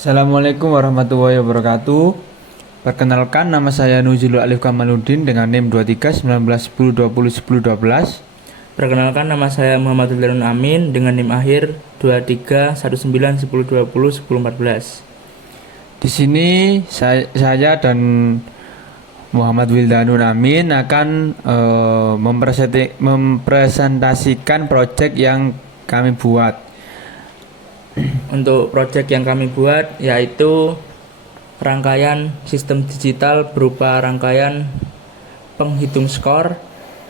Assalamualaikum warahmatullahi wabarakatuh. Perkenalkan, nama saya Nuzulul Alif Kamaluddin dengan NIM 23 19 10 20 10 12. Perkenalkan, nama saya Muhammad Wildarun Amin dengan NIM akhir 23 19 10 20 10 14. Di sini saya dan Muhammad Wildanun Amin akan mempresentasikan proyek yang kami buat. Untuk proyek yang kami buat yaitu rangkaian sistem digital berupa rangkaian penghitung skor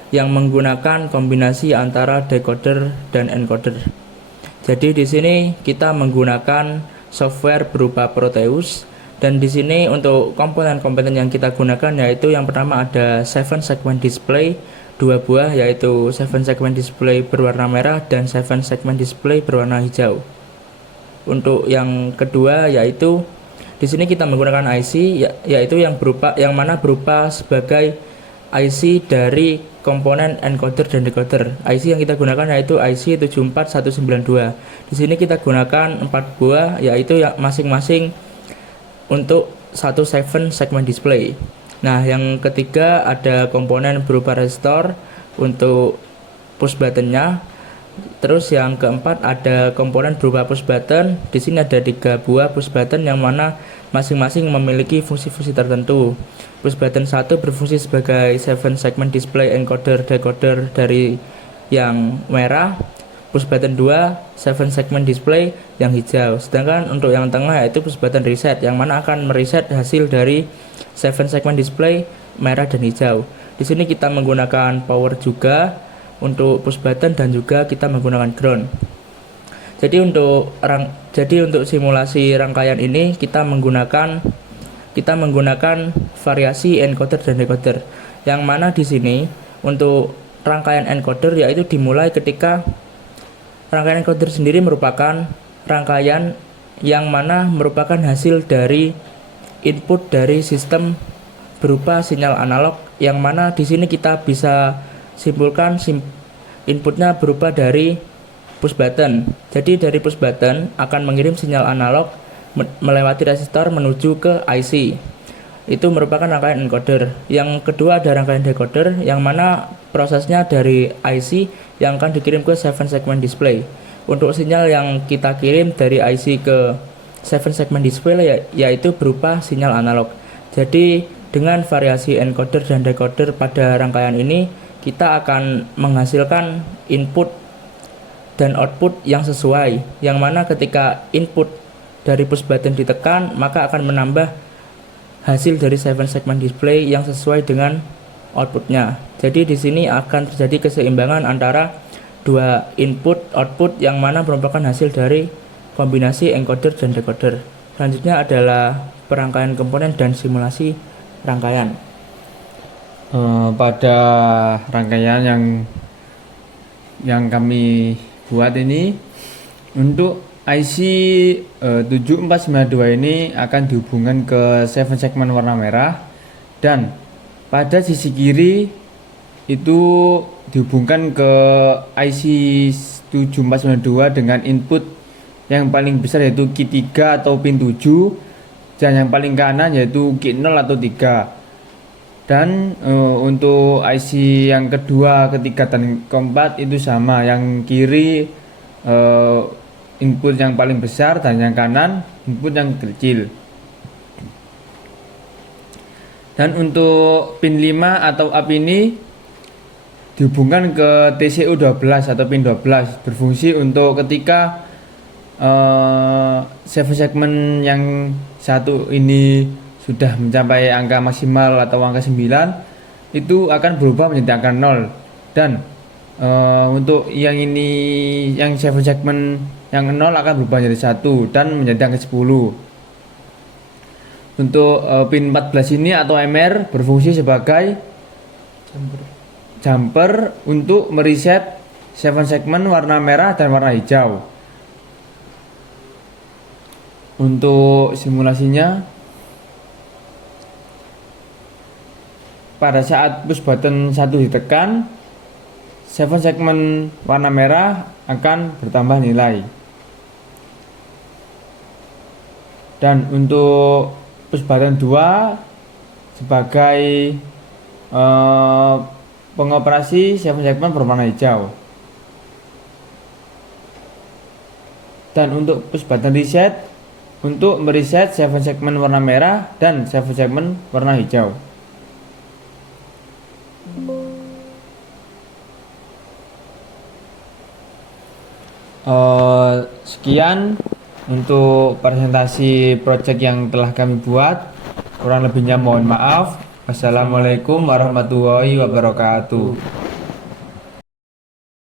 yang menggunakan kombinasi antara decoder dan encoder. Jadi di sini kita menggunakan software berupa Proteus, dan di sini untuk komponen-komponen yang kita gunakan yaitu yang pertama ada 7 segment display 2 buah, yaitu 7 segment display berwarna merah dan 7 segment display berwarna hijau. Untuk yang kedua yaitu di sini kita menggunakan IC yaitu yang mana berupa sebagai IC dari komponen encoder dan decoder. IC yang kita gunakan yaitu IC 74192. Di sini kita gunakan 4 buah yaitu yang masing-masing untuk 7 segment display. Nah, yang ketiga ada komponen berupa resistor untuk push buttonnya. Terus yang keempat ada komponen berupa push button. Di sini ada 3 buah push button yang mana masing-masing memiliki fungsi-fungsi tertentu. Push button 1 berfungsi sebagai 7 segment display encoder decoder dari yang merah. Push button 2 7 segment display yang hijau. Sedangkan untuk yang tengah yaitu push button reset yang mana akan mereset hasil dari 7 segment display merah dan hijau. Di sini kita menggunakan power juga untuk push button dan juga kita menggunakan ground. Jadi untuk simulasi rangkaian ini kita menggunakan variasi encoder dan decoder. Yang mana di sini untuk rangkaian encoder yaitu dimulai ketika rangkaian encoder sendiri merupakan rangkaian yang mana merupakan hasil dari input dari sistem berupa sinyal analog, yang mana di sini kita bisa simpulkan inputnya berupa dari push button. Jadi dari push button akan mengirim sinyal analog melewati resistor menuju ke IC. Itu merupakan rangkaian encoder. Yang kedua ada rangkaian decoder yang mana prosesnya dari IC yang akan dikirim ke 7 segment display. Untuk sinyal yang kita kirim dari IC ke 7 segment display yaitu berupa sinyal analog. Jadi dengan variasi encoder dan decoder pada rangkaian ini kita akan menghasilkan input dan output yang sesuai, yang mana ketika input dari push button ditekan maka akan menambah hasil dari 7 segment display yang sesuai dengan outputnya. Jadi di sini akan terjadi keseimbangan antara dua input output yang mana merupakan hasil dari kombinasi encoder dan decoder. Selanjutnya adalah perangkaian komponen dan simulasi rangkaian. Pada rangkaian yang kami buat ini untuk IC 7492 ini akan dihubungkan ke 7 segmen warna merah, dan pada sisi kiri itu dihubungkan ke IC 7492 dengan input yang paling besar yaitu Q3 atau pin 7, dan yang paling kanan yaitu Q0 atau 3. Dan untuk IC yang kedua, ketiga, dan keempat itu sama. Yang kiri input yang paling besar dan yang kanan input yang kecil. Dan untuk pin 5 atau up ini dihubungkan ke TCU 12 atau pin 12, berfungsi untuk ketika 7 segmen yang satu ini sudah mencapai angka maksimal atau angka 9, itu akan berubah menjadi angka 0. Dan untuk yang ini, yang 7 segmen yang 0 akan berubah menjadi 1 dan menjadi angka 10. Untuk pin 14 ini atau MR berfungsi sebagai jumper untuk mereset 7 segmen warna merah dan warna hijau. Untuk simulasinya, pada saat push button 1 ditekan, 7 segmen warna merah akan bertambah nilai. Dan untuk push button 2 sebagai pengoperasi 7 segment berwarna hijau. Dan untuk push button reset untuk mereset 7 segment warna merah dan 7 segment warna hijau. Sekian untuk presentasi project yang telah kami buat. Kurang lebihnya mohon maaf. Wassalamualaikum warahmatullahi wabarakatuh.